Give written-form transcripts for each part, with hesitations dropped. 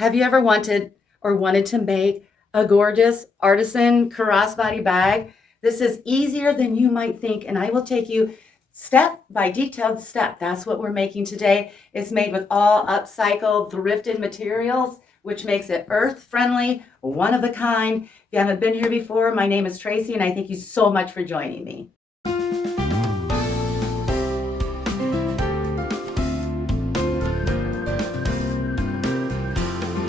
Have you ever wanted to make a gorgeous artisan crossbody bag? This is easier than you might think, and I will take you step by detailed step. That's what we're making today. It's made with all upcycled, thrifted materials, which makes it earth friendly, one of a kind. If you haven't been here before, my name is Tracy, and I thank you so much for joining me.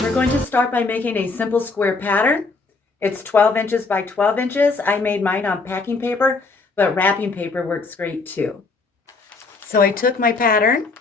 We're going to start by making a simple square pattern. It's 12 inches by 12 inches. I made mine on packing paper, but wrapping paper works great too. So I took my pattern,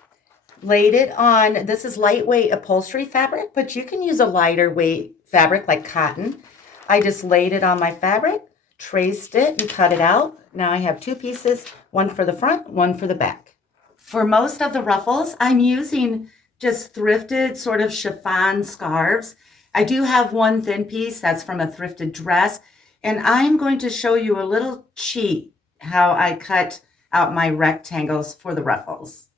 laid it on, this is lightweight upholstery fabric, but you can use a lighter weight fabric like cotton. I just laid it on my fabric, traced it, and cut it out. Now I have two pieces, one for the front, one for the back. For most of the ruffles, I'm using just thrifted sort of chiffon scarves. I do have one thin piece that's from a thrifted dress, and I'm going to show you a little cheat how I cut out my rectangles for the ruffles.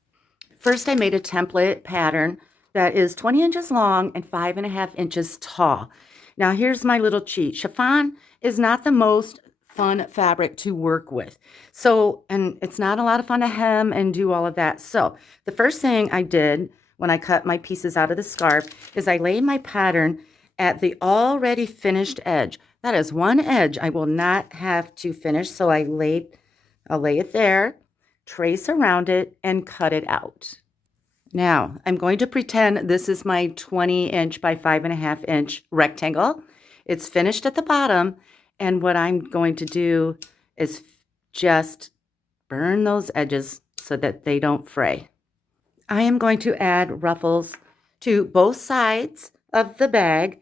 First, I made a template pattern that is 20 inches long and 5.5 inches tall. Now here's my little cheat. Chiffon is not the most fun fabric to work with. So, and it's not a lot of fun to hem and do all of that. So the first thing I did when I cut my pieces out of the scarf is I laid my pattern at the already finished edge. That is one edge I will not have to finish. So I'll lay it there, trace around it, and cut it out. Now I'm going to pretend this is my 20 inch by 5.5 inch rectangle. It's finished at the bottom. And what I'm going to do is just burn those edges so that they don't fray. I am going to add ruffles to both sides of the bag.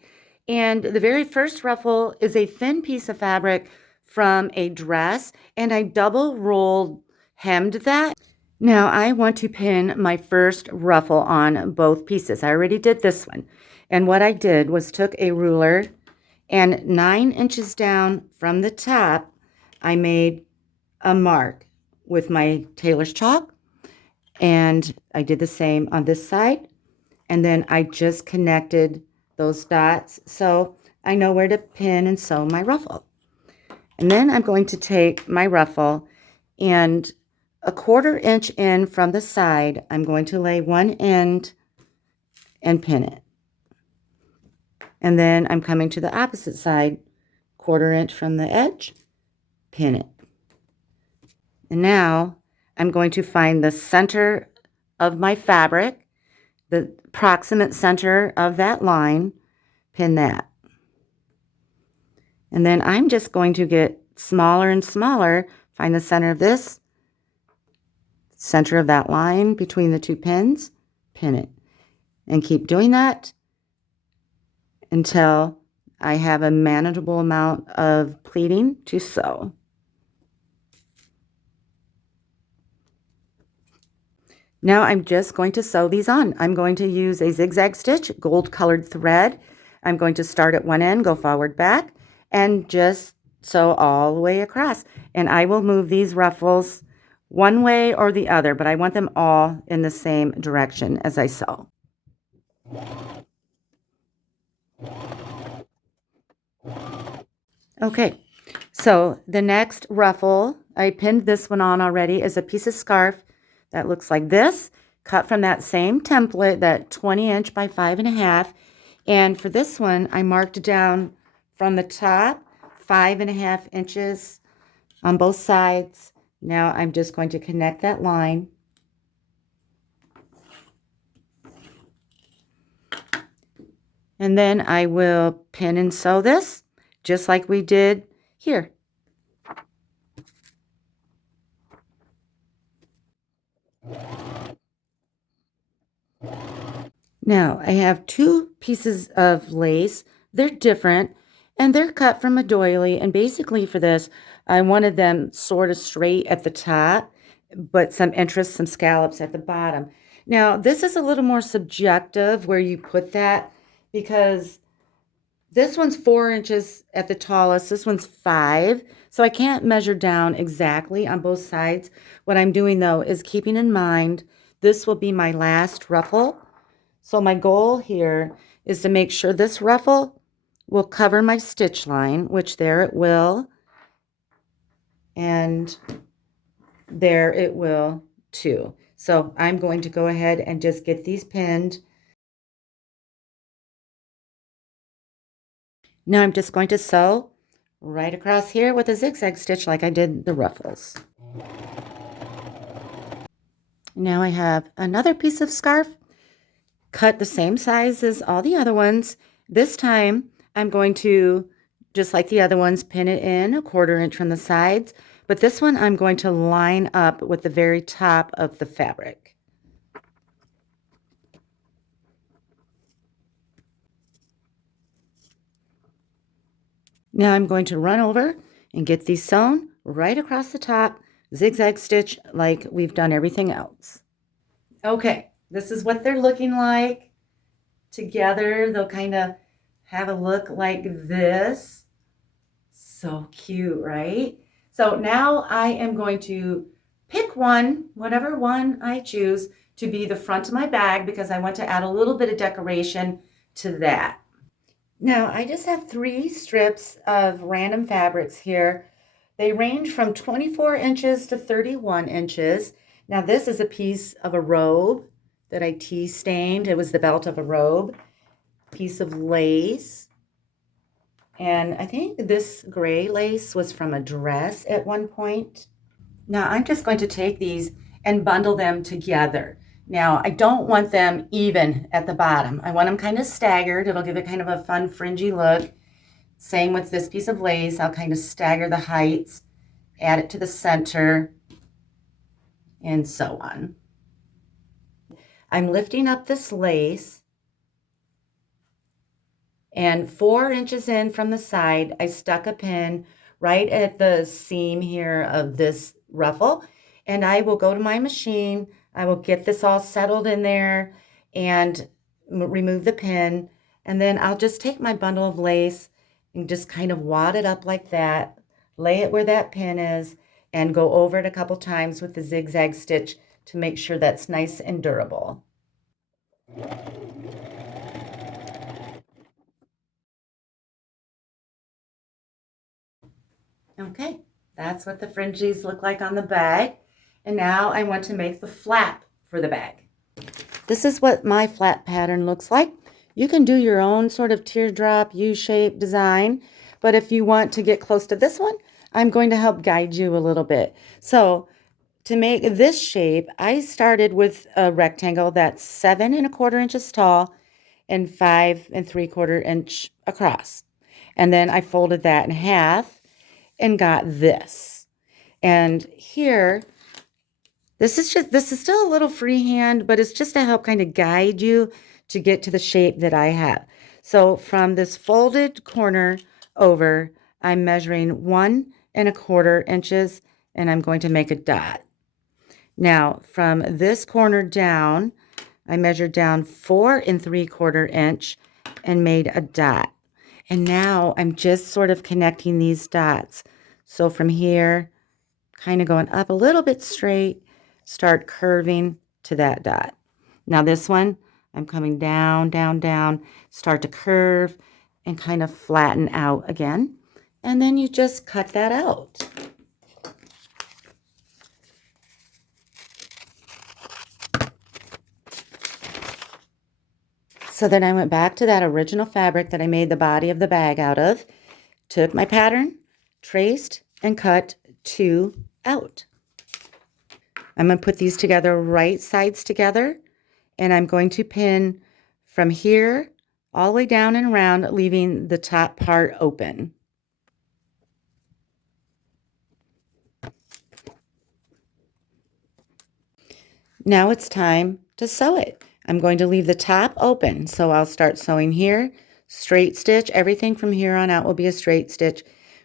And the very first ruffle is a thin piece of fabric from a dress, and I double rolled hemmed that. Now I want to pin my first ruffle on both pieces. I already did this one. And what I did was took a ruler and 9 inches down from the top, I made a mark with my tailor's chalk. And I did the same on this side. And then I just connected those dots so I know where to pin and sew my ruffle. And then I'm going to take my ruffle and 1/4 inch in from the side, I'm going to lay one end and pin it. And then I'm coming to the opposite side, 1/4 inch from the edge, pin it. And now I'm going to find the center of my fabric, the approximate center of that line, pin that. And then I'm just going to get smaller and smaller, find the center of this, center of that line between the two pins, pin it. And keep doing that until I have a manageable amount of pleating to sew. Now I'm just going to sew these on. I'm going to use a zigzag stitch, gold colored thread. I'm going to start at one end, go forward, back, and just sew all the way across. And I will move these ruffles one way or the other, but I want them all in the same direction as I sew. Okay, so the next ruffle, I pinned this one on already, is a piece of scarf that looks like this, cut from that same template, that 20 inch by 5.5. And for this one, I marked down from the top 5.5 inches on both sides. Now I'm just going to connect that line. And then I will pin and sew this just like we did here. Now I have two pieces of lace. They're different and they're cut from a doily. And basically for this, I wanted them sort of straight at the top, but some interest, some scallops at the bottom. Now this is a little more subjective where you put that, because this one's 4 inches at the tallest. This one's 5. So I can't measure down exactly on both sides. What I'm doing though is keeping in mind this will be my last ruffle. So my goal here is to make sure this ruffle will cover my stitch line, which there it will, and there it will too. So I'm going to go ahead and just get these pinned. Now I'm just going to sew right across here with a zigzag stitch like I did the ruffles. Now I have another piece of scarf cut the same size as all the other ones. This time I'm going to, just like the other ones, pin it in 1/4 inch from the sides, but this one I'm going to line up with the very top of the fabric. Now I'm going to run over and get these sewn right across the top, zigzag stitch like we've done everything else. Okay, this is what they're looking like together. They'll kind of have a look like this. So cute, right? So now I am going to pick one, whatever one I choose, to be the front of my bag because I want to add a little bit of decoration to that. Now I just have 3 strips of random fabrics here. They range from 24 inches to 31 inches. Now this is a piece of a robe that I tea stained. It was the belt of a robe, piece of lace. And I think this gray lace was from a dress at one point. Now I'm just going to take these and bundle them together. Now I don't want them even at the bottom. I want them kind of staggered. It'll give it kind of a fun fringy look. Same with this piece of lace. I'll kind of stagger the heights, add it to the center, and so on. I'm lifting up this lace, and 4 inches in from the side, I stuck a pin right at the seam here of this ruffle, and I will go to my machine. I will get this all settled in there and remove the pin, and then I'll just take my bundle of lace and just kind of wad it up like that, lay it where that pin is, and go over it a couple times with the zigzag stitch to make sure that's nice and durable. Okay, that's what the fringes look like on the bag. And now I want to make the flap for the bag. This is what my flap pattern looks like. You can do your own sort of teardrop U-shape design, but if you want to get close to this one, I'm going to help guide you a little bit. So to make this shape, I started with a rectangle that's 7 1/4 inches tall and 5 3/4 inch across. And then I folded that in half and got this. And here, this is still a little freehand, but it's just to help kind of guide you to get to the shape that I have. So from this folded corner over, I'm measuring 1 1/4 inches, and I'm going to make a dot. Now from this corner down, I measured down 4 3/4 inch and made a dot. And now I'm just sort of connecting these dots. So from here, kind of going up a little bit straight, start curving to that dot. Now this one, I'm coming down, down, down, start to curve and kind of flatten out again. And then you just cut that out. So then I went back to that original fabric that I made the body of the bag out of, took my pattern, traced, and cut 2 out. I'm going to put these together right sides together, and I'm going to pin from here all the way down and around, leaving the top part open. Now it's time to sew it. I'm going to leave the top open, so I'll start sewing here, straight stitch. Everything from here on out will be a straight stitch,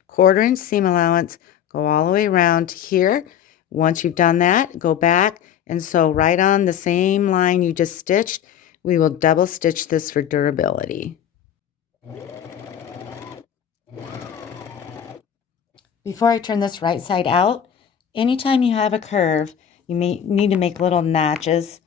1/4 inch seam allowance, go all the way around to here. Once you've done that, go back and sew right on the same line you just stitched. We will double stitch this for durability. Before I turn this right side out, anytime you have a curve, you may need to make little notches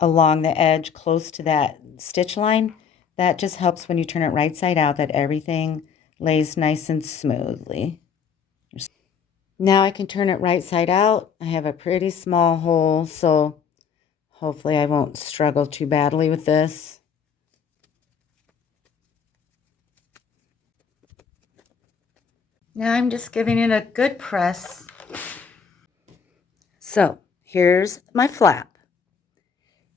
along the edge close to that stitch line. That just helps when you turn it right side out that everything lays nice and smoothly. Now I can turn it right side out. I have a pretty small hole, so hopefully I won't struggle too badly with this. Now I'm just giving it a good press. So here's my flap.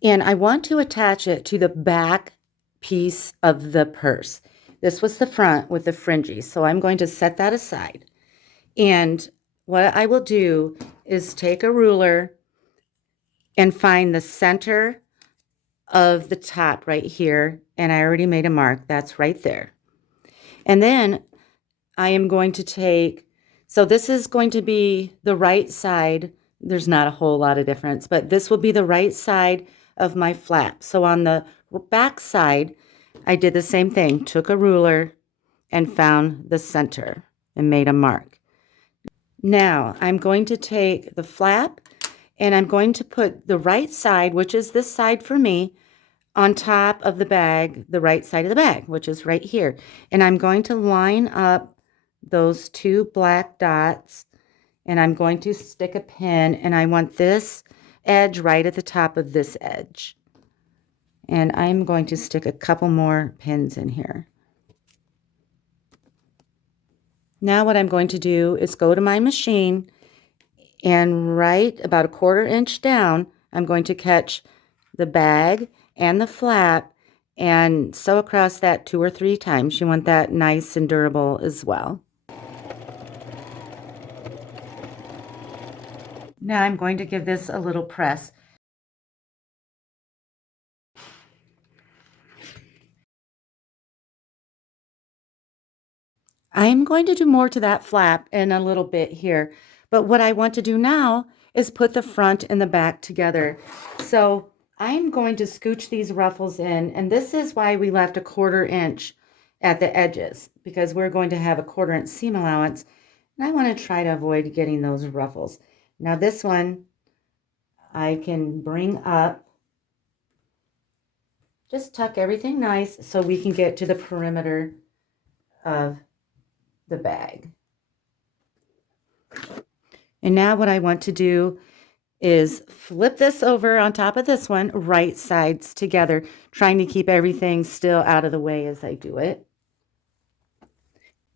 And I want to attach it to the back piece of the purse. This was the front with the fringy, so I'm going to set that aside. And what I will do is take a ruler and find the center of the top right here, and I already made a mark. That's right there. And then I am going to take, so this is going to be the right side. There's not a whole lot of difference, but this will be the right side of my flap. So on the back side, I did the same thing, took a ruler and found the center and made a mark. Now I'm going to take the flap and I'm going to put the right side, which is this side for me, on top of the bag, the right side of the bag, which is right here. And I'm going to line up those two black dots, and I'm going to stick a pin, and I want this edge right at the top of this edge. And I'm going to stick a couple more pins in here. Now what I'm going to do is go to my machine, and right about 1/4 inch down, I'm going to catch the bag and the flap and sew across that 2 or 3 times. You want that nice and durable as well. Now I'm going to give this a little press. I'm going to do more to that flap in a little bit here, but what I want to do now is put the front and the back together. So I'm going to scooch these ruffles in, and this is why we left 1/4 inch at the edges, because we're going to have a 1/4 inch seam allowance, and I want to try to avoid getting those ruffles. Now this one I can bring up, just tuck everything nice so we can get to the perimeter of the bag. And now what I want to do is flip this over on top of this one, right sides together, trying to keep everything still out of the way as I do it.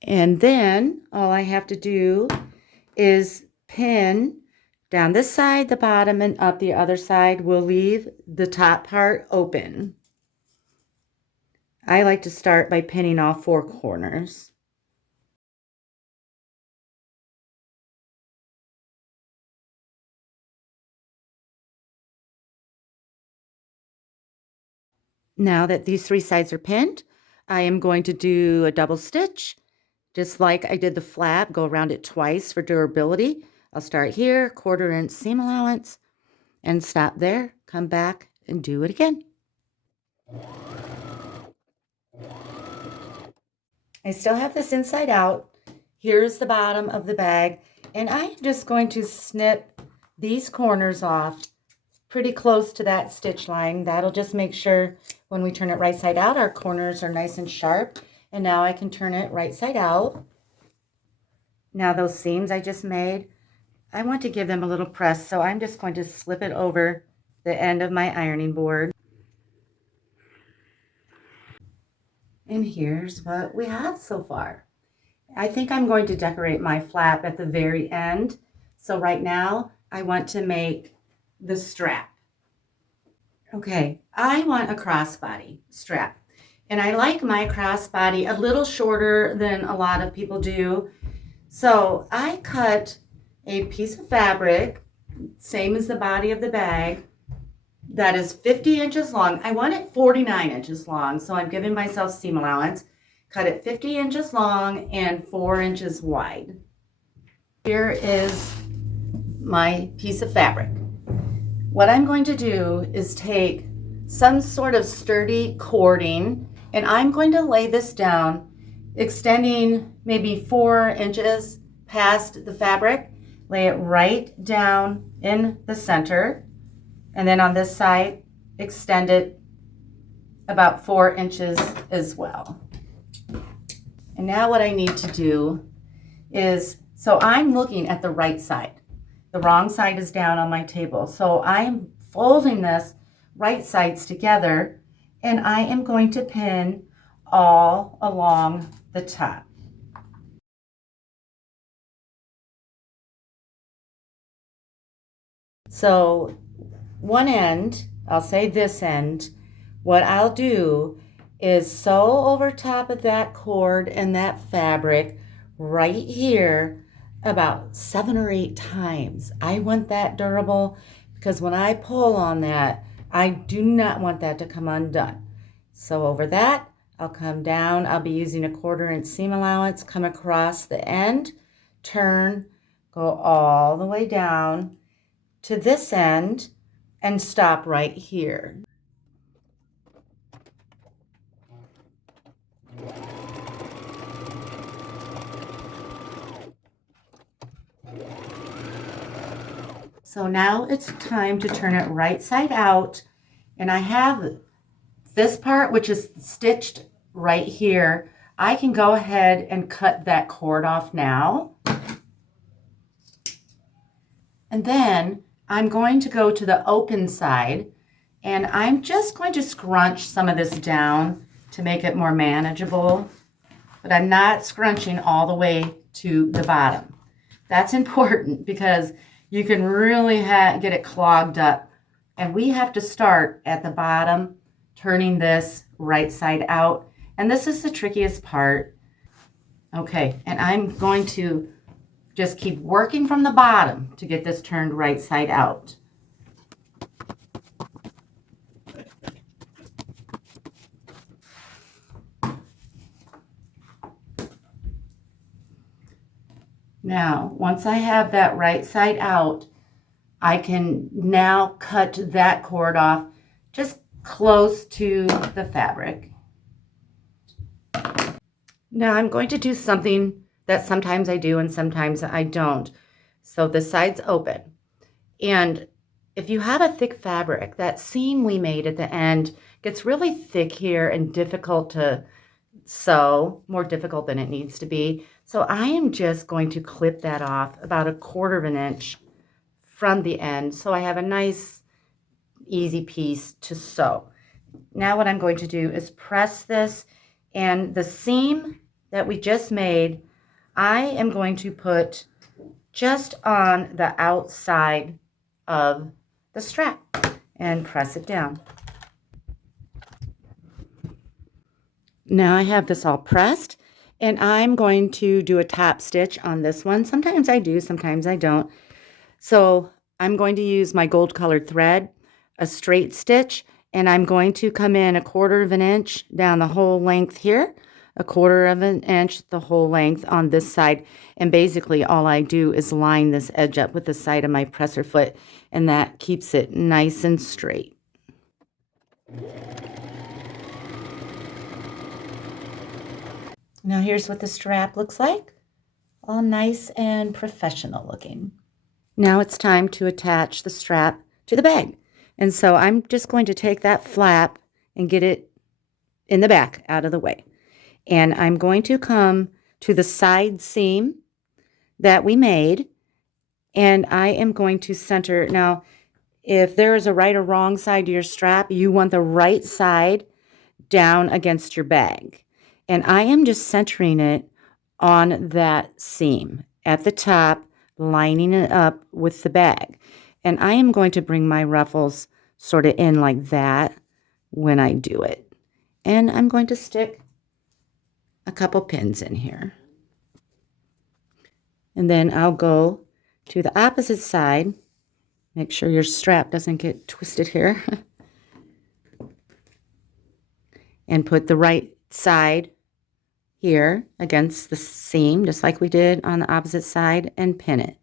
And then all I have to do is pin down this side, the bottom, and up the other side. We'll leave the top part open. I like to start by pinning all 4 corners. Now that these 3 sides are pinned, I am going to do a double stitch, just like I did the flap, go around it twice for durability. I'll start here, 1/4 inch seam allowance, and stop there, come back and do it again. I still have this inside out. Here's the bottom of the bag, and I'm just going to snip these corners off pretty close to that stitch line. That'll just make sure when we turn it right side out, our corners are nice and sharp. And now I can turn it right side out. Now those seams I just made, I want to give them a little press, so I'm just going to slip it over the end of my ironing board. And here's what we have so far. I think I'm going to decorate my flap at the very end. So right now, I want to make the strap. Okay, I want a crossbody strap. And I like my crossbody a little shorter than a lot of people do. So I cut a piece of fabric, same as the body of the bag, that is 50 inches long. I want it 49 inches long, so I'm giving myself seam allowance. Cut it 50 inches long and 4 inches wide. Here is my piece of fabric. What I'm going to do is take some sort of sturdy cording, and I'm going to lay this down, extending maybe 4 inches past the fabric. Lay it right down in the center. And then on this side, extend it about 4 inches as well. And now what I need to do is, so I'm looking at the right side. The wrong side is down on my table. So I'm folding this right sides together, and I am going to pin all along the top. So one end, I'll say this end, what I'll do is sew over top of that cord and that fabric right here about 7 or 8 times. I want that durable because when I pull on that, I do not want that to come undone. So over that, I'll come down. I'll be using a 1/4 inch seam allowance, come across the end, turn, go all the way down to this end and stop right here. So now it's time to turn it right side out, and I have this part which is stitched right here. I can go ahead and cut that cord off now. And then I'm going to go to the open side, and I'm just going to scrunch some of this down to make it more manageable, but I'm not scrunching all the way to the bottom. That's important because you can really get it clogged up, and we have to start at the bottom, turning this right side out, and this is the trickiest part. Okay, and I'm going to just keep working from the bottom to get this turned right side out. Now, once I have that right side out, I can now cut that cord off just close to the fabric. Now I'm going to do something that sometimes I do and sometimes I don't. So the side's open. And if you have a thick fabric, that seam we made at the end gets really thick here and difficult to sew, more difficult than it needs to be. So I am just going to clip that off about 1/4 inch from the end, so I have a nice easy piece to sew. Now what I'm going to do is press this, and the seam that we just made, I am going to put just on the outside of the strap and press it down. Now I have this all pressed, and I'm going to do a top stitch on this one. Sometimes I do, sometimes I don't. So I'm going to use my gold colored thread, a straight stitch, and I'm going to come in 1/4 inch down the whole length here, 1/4 inch the whole length on this side. And basically all I do is line this edge up with the side of my presser foot, and that keeps it nice and straight. Now here's what the strap looks like, all nice and professional looking. Now it's time to attach the strap to the bag. And so I'm just going to take that flap and get it in the back out of the way. And I'm going to come to the side seam that we made, and I am going to center. Now, if there is a right or wrong side to your strap, you want the right side down against your bag. And I am just centering it on that seam at the top, lining it up with the bag. And I am going to bring my ruffles sort of in like that when I do it. And I'm going to stick a couple pins in here. And then I'll go to the opposite side. Make sure your strap doesn't get twisted here. And put the right side here against the seam, just like we did on the opposite side, and pin it.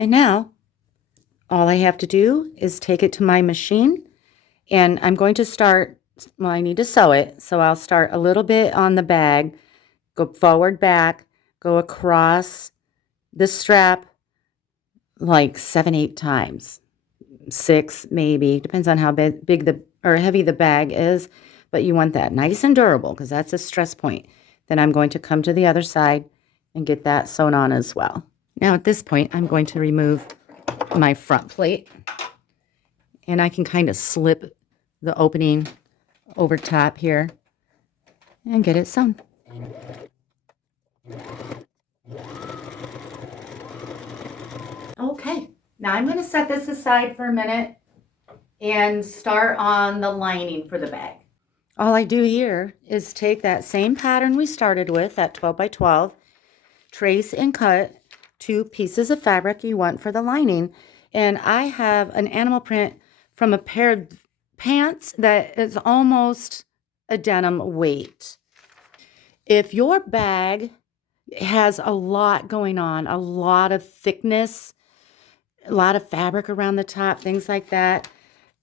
And now, all I have to do is take it to my machine, and I'm going to start, well, I need to sew it, so I'll start a little bit on the bag, go forward, back, go across the strap like 7, 8 times. 6 maybe. Depends on how big the or heavy the bag is. But you want that nice and durable because that's a stress point. Then I'm going to come to the other side and get that sewn on as well. Now at this point, I'm going to remove my front plate. And I can kind of slip the opening over top here and get it sewn. Okay, now I'm going to set this aside for a minute and start on the lining for the bag. All I do here is take that same pattern we started with, that 12 by 12, trace and cut 2 pieces of fabric you want for the lining. And I have an animal print from a pair of pants that is almost a denim weight. If your bag has a lot going on, a lot of thickness, a lot of fabric around the top, things like that,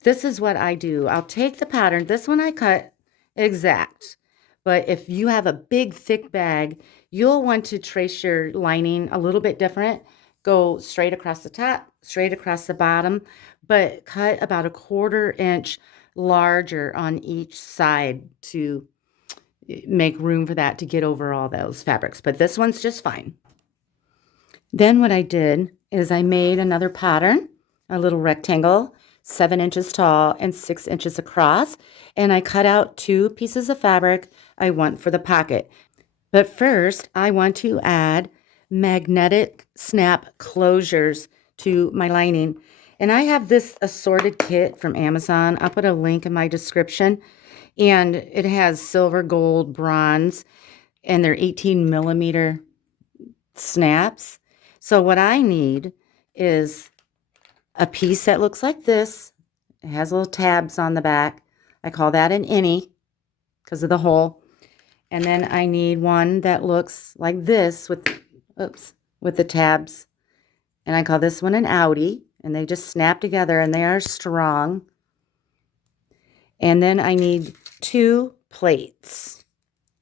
this is what I do. I'll take the pattern. This one I cut exact. But if you have a big, thick bag, you'll want to trace your lining a little bit different. Go straight across the top, straight across the bottom, but cut about 1/4 inch larger on each side to make room for that to get over all those fabrics. But this one's just fine. Then what I did is I made another pattern, a little rectangle, 7 inches tall and 6 inches across, and I cut out 2 pieces of fabric I want for the pocket. But first, I want to add magnetic snap closures to my lining. And I have this assorted kit from Amazon. I'll put a link in my description. And it has silver, gold, bronze, and they're 18 millimeter snaps. So what I need is a piece that looks like this. It has little tabs on the back. I call that an innie because of the hole. And then I need one that looks like this with the tabs. And I call this one an outie. And they just snap together and they are strong. And then I need 2 plates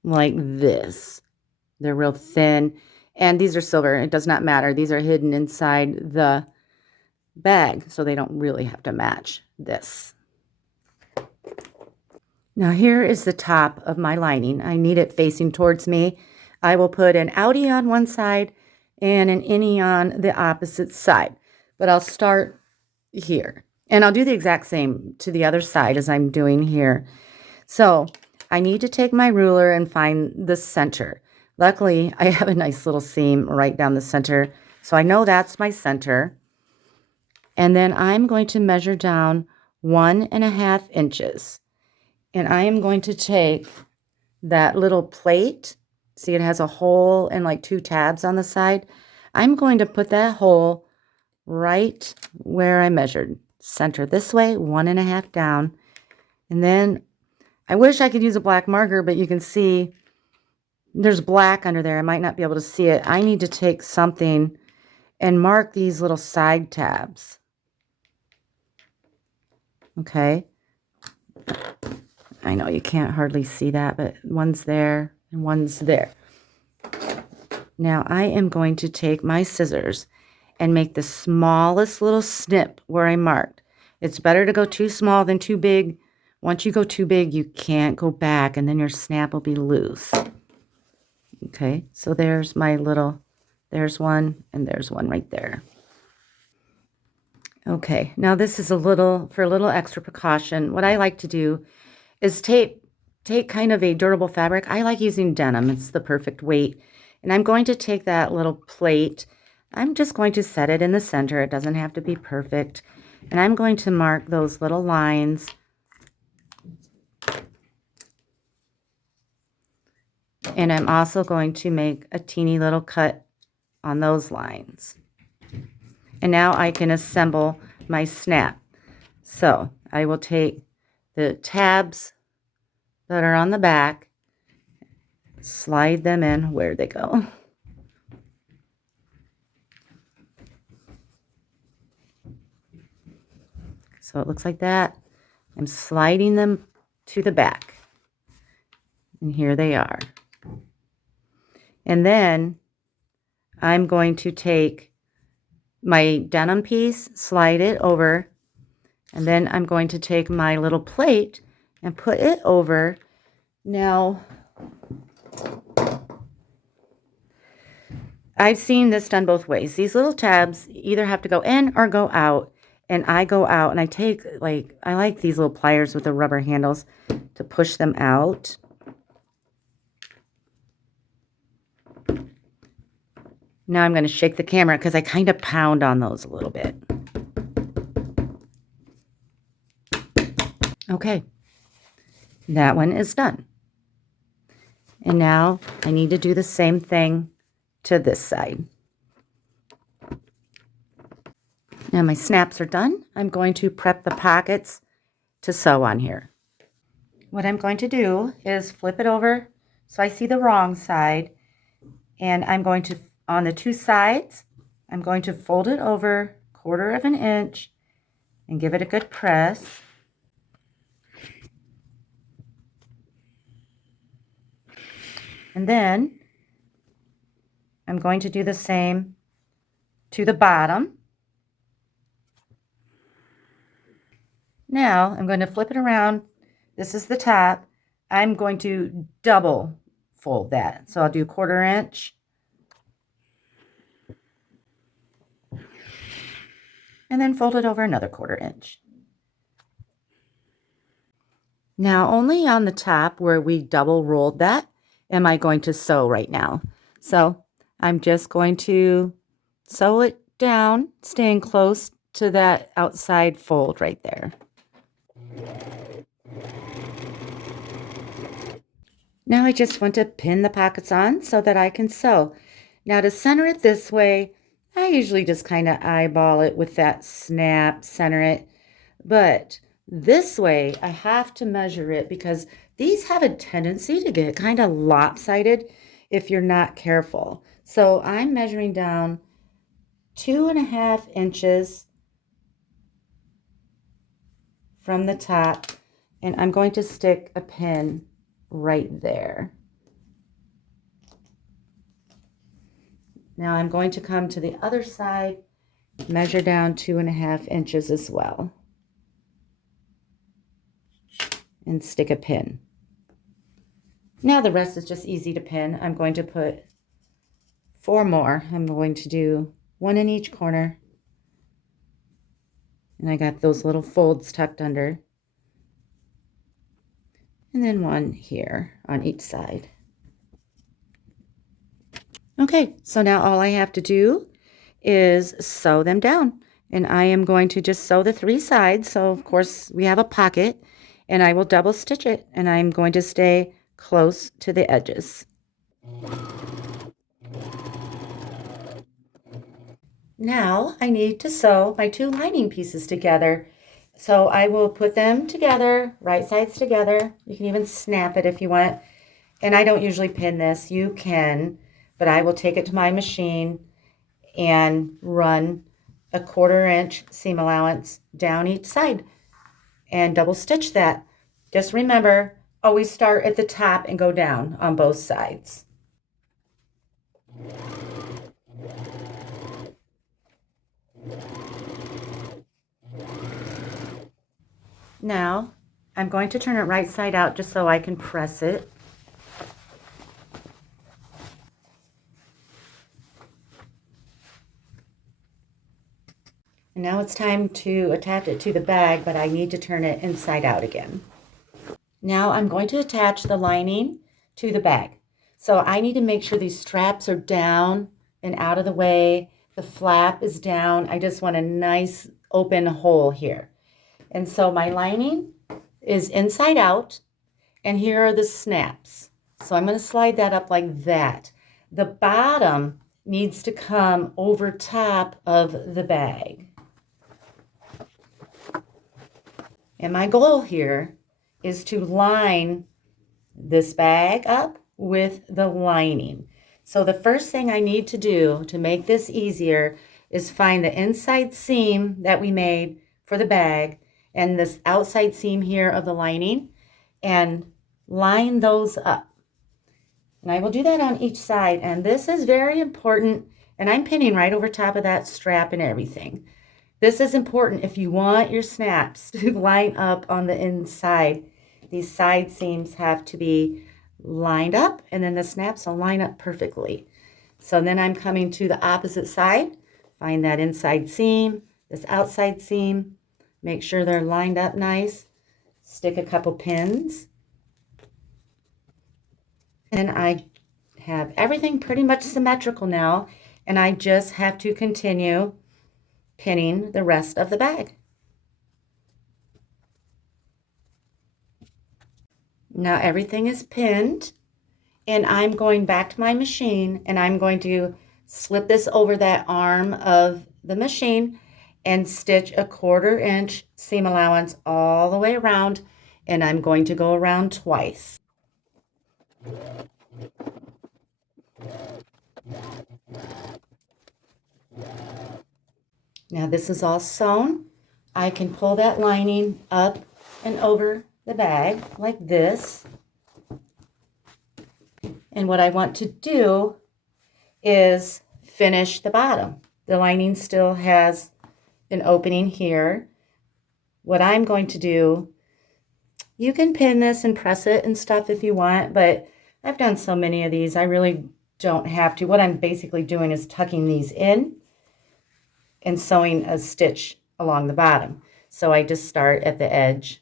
like this. They're real thin. And these are silver. It does not matter. These are hidden inside the bag, so they don't really have to match this. Now here is the top of my lining. I need it facing towards me. I will put an outie on one side and an innie on the opposite side. But I'll start here. And I'll do the exact same to the other side as I'm doing here. So I need to take my ruler and find the center. Luckily, I have a nice little seam right down the center. So I know that's my center. And then I'm going to measure down 1.5 inches. And I am going to take that little plate. See, it has a hole and like 2 tabs on the side. I'm going to put that hole right where I measured. Center this way, 1.5 down. And then I wish I could use a black marker, but you can see there's black under there. I might not be able to see it. I need to take something and mark these little side tabs. Okay. I know you can't hardly see that, but one's there and one's there. Now I am going to take my scissors and make the smallest little snip where I marked. It's better to go too small than too big. Once you go too big, you can't go back, and then your snap will be loose. Okay, so there's my little, there's one, and there's one right there. Okay, now this is for a little extra precaution. What I like to do is take kind of a durable fabric. I like using denim. It's the perfect weight. And I'm going to take that little plate. I'm just going to set it in the center. It doesn't have to be perfect. And I'm going to mark those little lines. And I'm also going to make a teeny little cut on those lines. And now I can assemble my snap. So I will take the tabs that are on the back, slide them in where they go. So it looks like that. I'm sliding them to the back. And here they are. And then I'm going to take my denim piece, slide it over And then I'm going to take my little plate and put it over. Now, I've seen this done both ways. These little tabs either have to go in or go out. And I go out and I take, like, I like these little pliers with the rubber handles to push them out. Now I'm going to shake the camera because I kind of pound on those a little bit. Okay, that one is done. And now I need to do the same thing to this side. Now my snaps are done. I'm going to prep the pockets to sew on here. What I'm going to do is flip it over so I see the wrong side. And I'm going to, on the two sides, I'm going to fold it over 1/4 of an inch and give it a good press. And then I'm going to do the same to the bottom. Now I'm going to flip it around. This is the top. I'm going to double fold that. So I'll do 1/4 inch. And then fold it over another 1/4 inch. Now only on the top where we double rolled that am I going to sew right now. So I'm just going to sew it down, staying close to that outside fold right there. Now I just want to pin the pockets on so that I can sew. Now to center it this way, I usually just kind of eyeball it with that snap, center it. But this way, I have to measure it because these have a tendency to get kind of lopsided if you're not careful. So I'm measuring down 2.5 inches from the top, and I'm going to stick a pin right there. Now I'm going to come to the other side, measure down 2.5 inches as well, and stick a pin. Now the rest is just easy to pin. I'm going to put 4 more. I'm going to do 1 in each corner. And I got those little folds tucked under. And then 1 here on each side. Okay, so now all I have to do is sew them down. And I am going to just sew the 3 sides. So of course we have a pocket, and I will double stitch it, and I'm going to stay close to the edges. Now I need to sew my 2 lining pieces together. So I will put them together, right sides together. You can even snap it if you want. And I don't usually pin this. You can, but I will take it to my machine and run a 1/4 inch seam allowance down each side and double stitch that. Just remember, always start at the top and go down on both sides. Now, I'm going to turn it right side out just so I can press it. And now it's time to attach it to the bag, but I need to turn it inside out again. Now I'm going to attach the lining to the bag. So I need to make sure these straps are down and out of the way. The flap is down. I just want a nice open hole here. And so my lining is inside out, and here are the snaps. So I'm going to slide that up like that. The bottom needs to come over top of the bag. And my goal here is to line this bag up with the lining. So the first thing I need to do to make this easier is find the inside seam that we made for the bag and this outside seam here of the lining and line those up. And I will do that on each side, and this is very important, and I'm pinning right over top of that strap and everything. This is important if you want your snaps to line up on the inside. These side seams have to be lined up, and then the snaps will line up perfectly. So then I'm coming to the opposite side, find that inside seam, this outside seam, make sure they're lined up nice, stick a couple pins, and I have everything pretty much symmetrical now, and I just have to continue pinning the rest of the bag. Now everything is pinned, and I'm going back to my machine, and I'm going to slip this over that arm of the machine and stitch a 1/4 inch seam allowance all the way around, and I'm going to go around twice. Now this is all sewn. I can pull that lining up and over the bag like this. And what I want to do is finish the bottom. The lining still has an opening here. What I'm going to do, you can pin this and press it and stuff if you want, but I've done so many of these, I really don't have to. What I'm basically doing is tucking these in and sewing a stitch along the bottom. So I just start at the edge,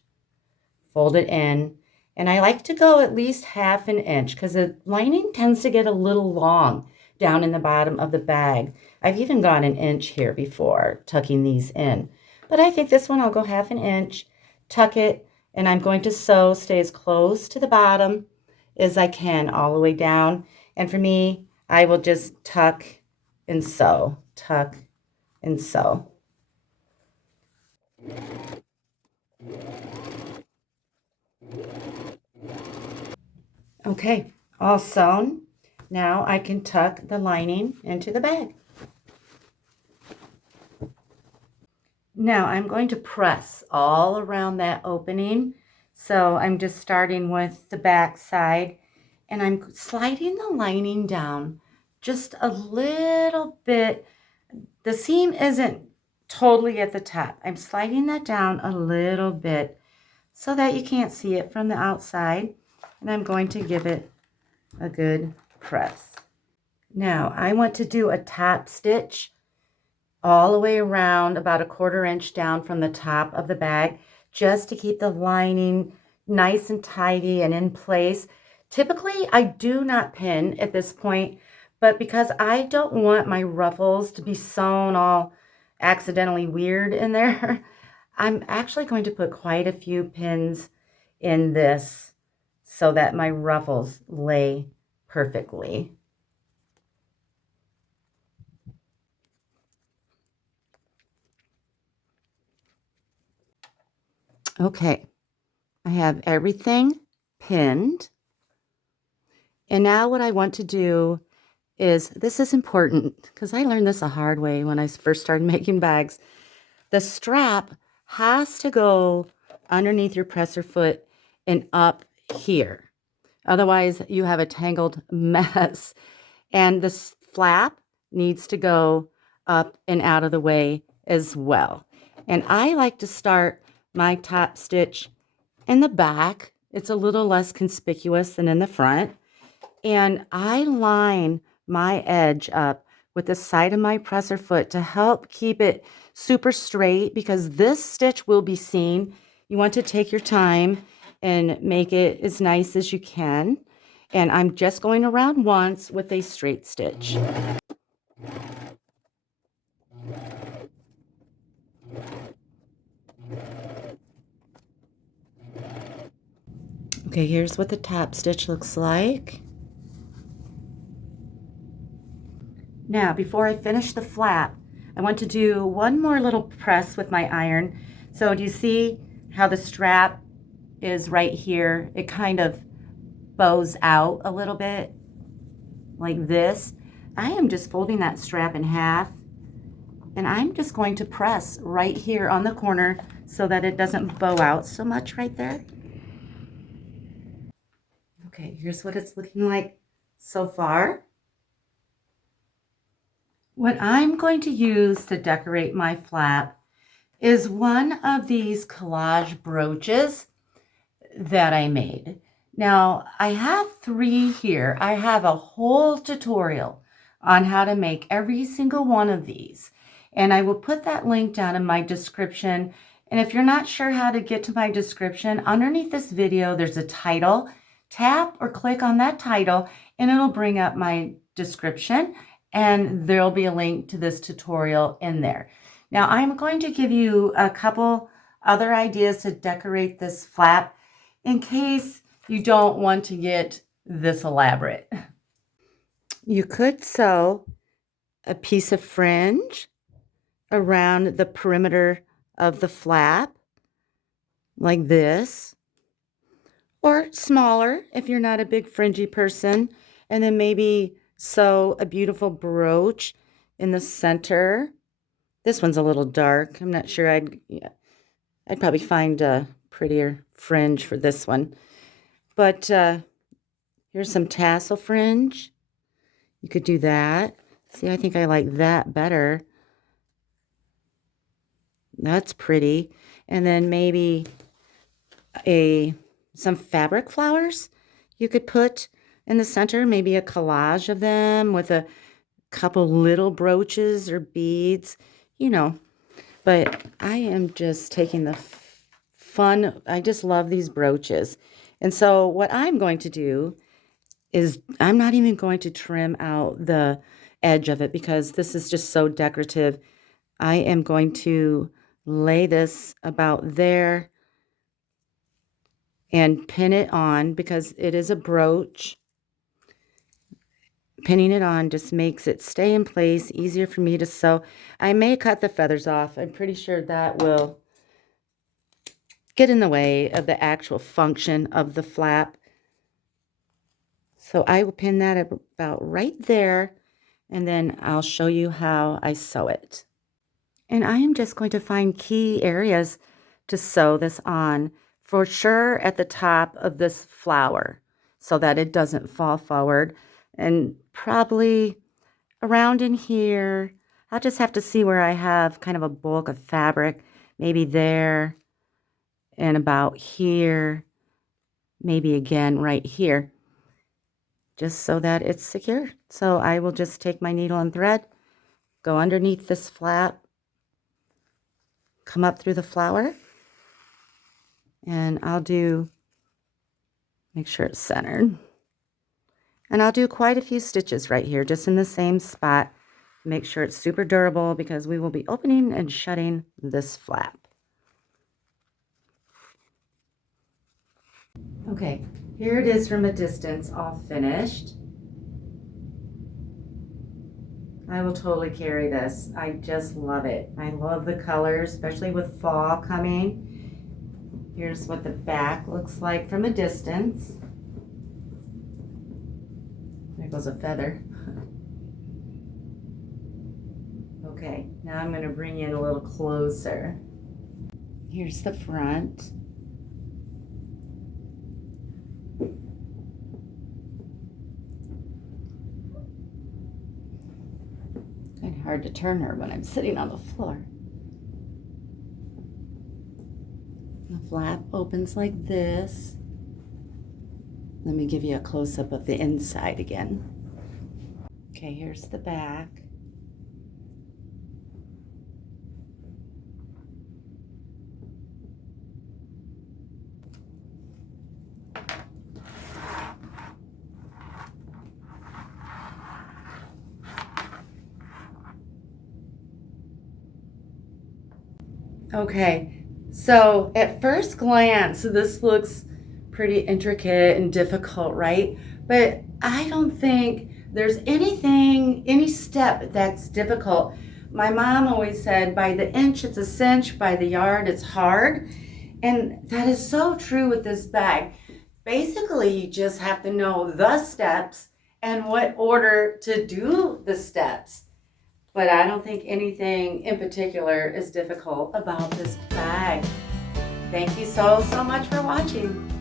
fold it in, and I like to go at least 1/2 inch because the lining tends to get a little long down in the bottom of the bag. I've even gone 1 inch here before, tucking these in. But I think this one I'll go 1/2 inch, tuck it, and I'm going to sew, stay as close to the bottom as I can all the way down. And for me, I will just tuck and sew, tuck and sew. Okay, all sewn. Now I can tuck the lining into the bag. Now I'm going to press all around that opening. So I'm just starting with the back side, and I'm sliding the lining down just a little bit. The seam isn't totally at the top. I'm sliding that down a little bit so that you can't see it from the outside. And I'm going to give it a good press. Now I want to do a top stitch all the way around, about a 1/4 inch down from the top of the bag, just to keep the lining nice and tidy and in place. Typically, I do not pin at this point, but because I don't want my ruffles to be sewn all accidentally weird in there, I'm actually going to put quite a few pins in this so that my ruffles lay perfectly. Okay, I have everything pinned. And now what I want to do is, this is important because I learned this a hard way when I first started making bags. The strap has to go underneath your presser foot and up here. Otherwise, you have a tangled mess. And this flap needs to go up and out of the way as well. And I like to start my top stitch in the back. It's a little less conspicuous than in the front. And I line my edge up with the side of my presser foot to help keep it super straight, because this stitch will be seen. You want to take your time and make it as nice as you can. And I'm just going around once with a straight stitch. Okay, here's what the top stitch looks like. Now, before I finish the flap, I want to do one more little press with my iron. So do you see how the strap is right here? It kind of bows out a little bit like this. I am just folding that strap in half, and I'm just going to press right here on the corner so that it doesn't bow out so much right there. Okay, here's what it's looking like so far. What I'm going to use to decorate my flap is one of these collage brooches that I made. Now, I have 3 here. I have a whole tutorial on how to make every single one of these. And I will put that link down in my description. And if you're not sure how to get to my description, underneath this video, there's a title. Tap or click on that title, and it'll bring up my description. And there'll be a link to this tutorial in there. Now, I'm going to give you a couple other ideas to decorate this flap in case you don't want to get this elaborate. You could sew a piece of fringe around the perimeter of the flap like this, or smaller if you're not a big fringy person, and then maybe sew a beautiful brooch in the center. This one's a little dark. I'm not sure. I'd probably find a prettier fringe for this one. But here's some tassel fringe. You could do that. See, I think I like that better. That's pretty. And then maybe some fabric flowers you could put in the center. Maybe a collage of them with a couple little brooches or beads, you know. But I am just taking the fun. I just love these brooches. And so what I'm going to do is I'm not even going to trim out the edge of it because this is just so decorative. I am going to lay this about there and pin it on because it is a brooch. Pinning it on just makes it stay in place, easier for me to sew. I may cut the feathers off. I'm pretty sure that will get in the way of the actual function of the flap. So I will pin that about right there, and then I'll show you how I sew it. And I am just going to find key areas to sew this on, for sure at the top of this flower so that it doesn't fall forward, and probably around in here. I'll just have to see where I have kind of a bulk of fabric, maybe there and about here, maybe again right here, just so that it's secure. So I will just take my needle and thread, go underneath this flap, come up through the flower, and I'll make sure it's centered. And I'll do quite a few stitches right here, just in the same spot. Make sure it's super durable because we will be opening and shutting this flap. Okay, here it is from a distance, all finished. I will totally carry this. I just love it. I love the colors, especially with fall coming. Here's what the back looks like from a distance. There goes a feather. Okay, now I'm going to bring you in a little closer. Here's the front. Kind of hard to turn her when I'm sitting on the floor. The flap opens like this. Let me give you a close-up of the inside again. Okay, here's the back. Okay, so at first glance, this looks pretty intricate and difficult, right? But I don't think there's any step that's difficult. My mom always said, by the inch it's a cinch, by the yard it's hard. And that is so true with this bag. Basically, you just have to know the steps and what order to do the steps. But I don't think anything in particular is difficult about this bag. Thank you so much for watching.